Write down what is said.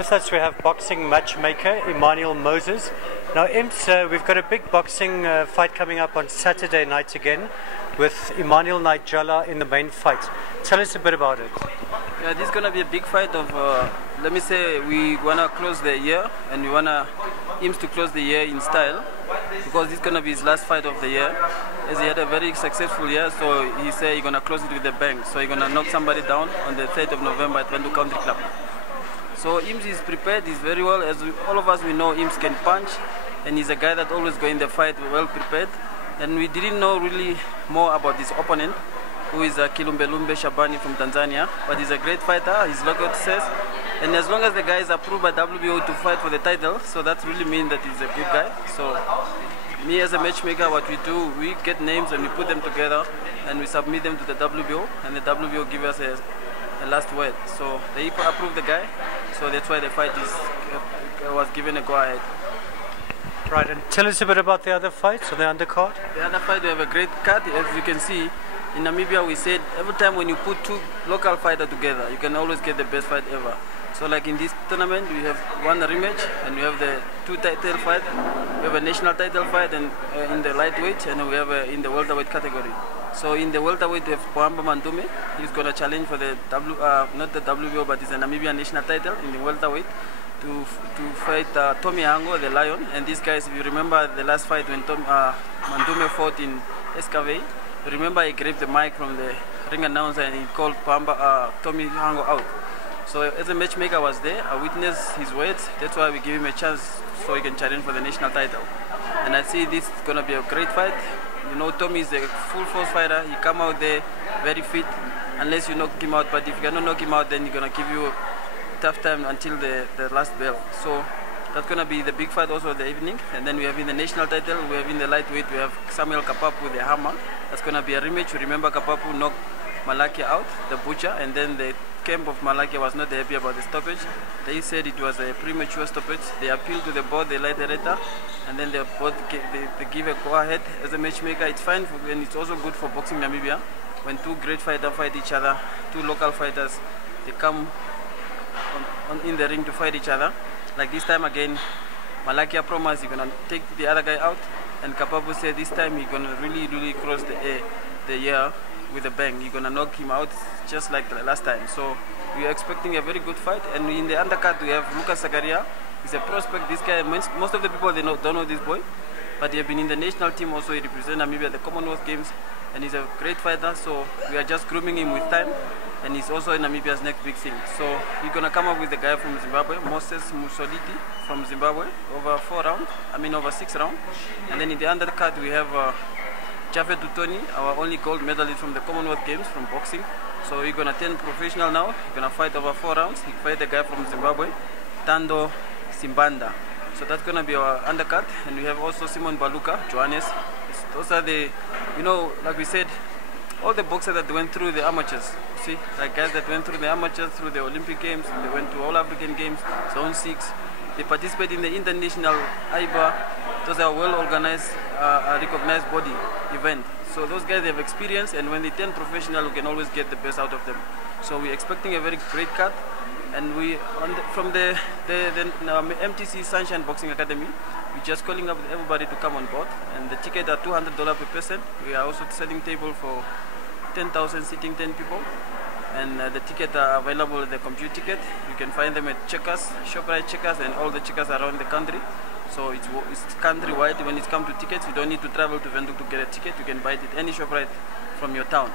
With us we have boxing matchmaker Imms Moses. Now Imms, we've got a big boxing fight coming up on Saturday night again with Emmanuel Nigella in the main fight. Tell us a bit about it. Yeah, this is going to be a big fight of, let me say, we want to close the year and we want Imms to close the year in style because this is going to be his last fight of the year. As he had a very successful year, so he said he's going to close it with a bang. So he's going to knock somebody down on the 3rd of November at Bantu Country Club. So Imms is prepared, he's very well. As all of us we know, Imms can punch and he's a guy that always go in the fight well prepared. And we didn't know really more about this opponent, who is Kilumbelumbe Shabani from Tanzania, but he's a great fighter, his knockout says. And as long as the guy is approved by WBO to fight for the title, so that really means that he's a good guy. So me as a matchmaker, what we do, we get names and we put them together and we submit them to the WBO, and the WBO give us a last word. So they approve the guy, so that's why the fight was given a go-ahead. Right, and tell us a bit about the other fights on the undercard. The other fight, we have a great card. As you can see, in Namibia we said every time when you put two local fighters together, you can always get the best fight ever. So like in this tournament, we have one rematch and we have the two title fight. We have a national title fight and in the lightweight, and we have in the welterweight category. So in the welterweight, we have Poamba Mandume. He's going to challenge for the not the WBO, but it's a Namibian national title in the welterweight to fight Tommy Hango, the Lion. And these guys, if you remember the last fight when Mandume fought in Escave, remember he grabbed the mic from the ring announcer and he called Tommy Hango out. So as a matchmaker, I was there, I witnessed his words. That's why we give him a chance so he can challenge for the national title. And I see this is going to be a great fight. You know, Tommy is a full force fighter. He come out there very fit unless you knock him out. But if you cannot knock him out, then he's going to give you a tough time until the last bell. So that's going to be the big fight also of the evening. And then we have in the national title, we have in the lightweight, we have Samuel Kapapu with the hammer. That's going to be a rematch. Remember Kapapu knocked Malakia out, the butcher, and then the camp of Malakia was not happy about the stoppage. They said it was a premature stoppage. They appealed to the board, the light director, and then the board they give a go-ahead. As a matchmaker, it's fine and it's also good for boxing Namibia. When two great fighters fight each other, two local fighters, they come in the ring to fight each other. Like this time again, Malakia promised he's going to take the other guy out, and Kapapu said this time he's going to really cross the year with a bang. You're gonna knock him out just like the last time. So we are expecting a very good fight. And in the undercard we have Lucas Zakaria. He's a prospect. This guy, most of the people don't know this boy, but he has been in the national team also. He represents Namibia at the Commonwealth Games, and he's a great fighter. So we are just grooming him with time, and he's also in Namibia's next big thing. So we're gonna come up with the guy from Zimbabwe, Moses Musoliti from Zimbabwe, over 6 rounds. And then in the undercard we have Jafet Dutoni, our only gold medalist from the Commonwealth Games from boxing. So he's gonna turn professional now. He's gonna fight over 4 rounds. He fight the guy from Zimbabwe, Tando Simbanda. So that's gonna be our undercut. And we have also Simon Baluka, Johannes. Those are the, you know, like we said, all the boxers that went through the amateurs. See, like guys that went through the amateurs, through the Olympic Games, they went to All African Games, Zone 6. They participate in the international IBA. Those are well organized, recognized body event. So those guys have experience, and when they turn professional, we can always get the best out of them. So we're expecting a very great cut, and we from the MTC Sunshine Boxing Academy, we're just calling up everybody to come on board. And the tickets are $200 per person. We are also selling table for 10,000 sitting 10 people. And the tickets are available at the computer ticket. You can find them at Checkers, ShopRite Checkers, and all the Checkers around the country. So it's country-wide. When it comes to tickets, you don't need to travel to Windhoek to get a ticket. You can buy it at any ShopRite from your town.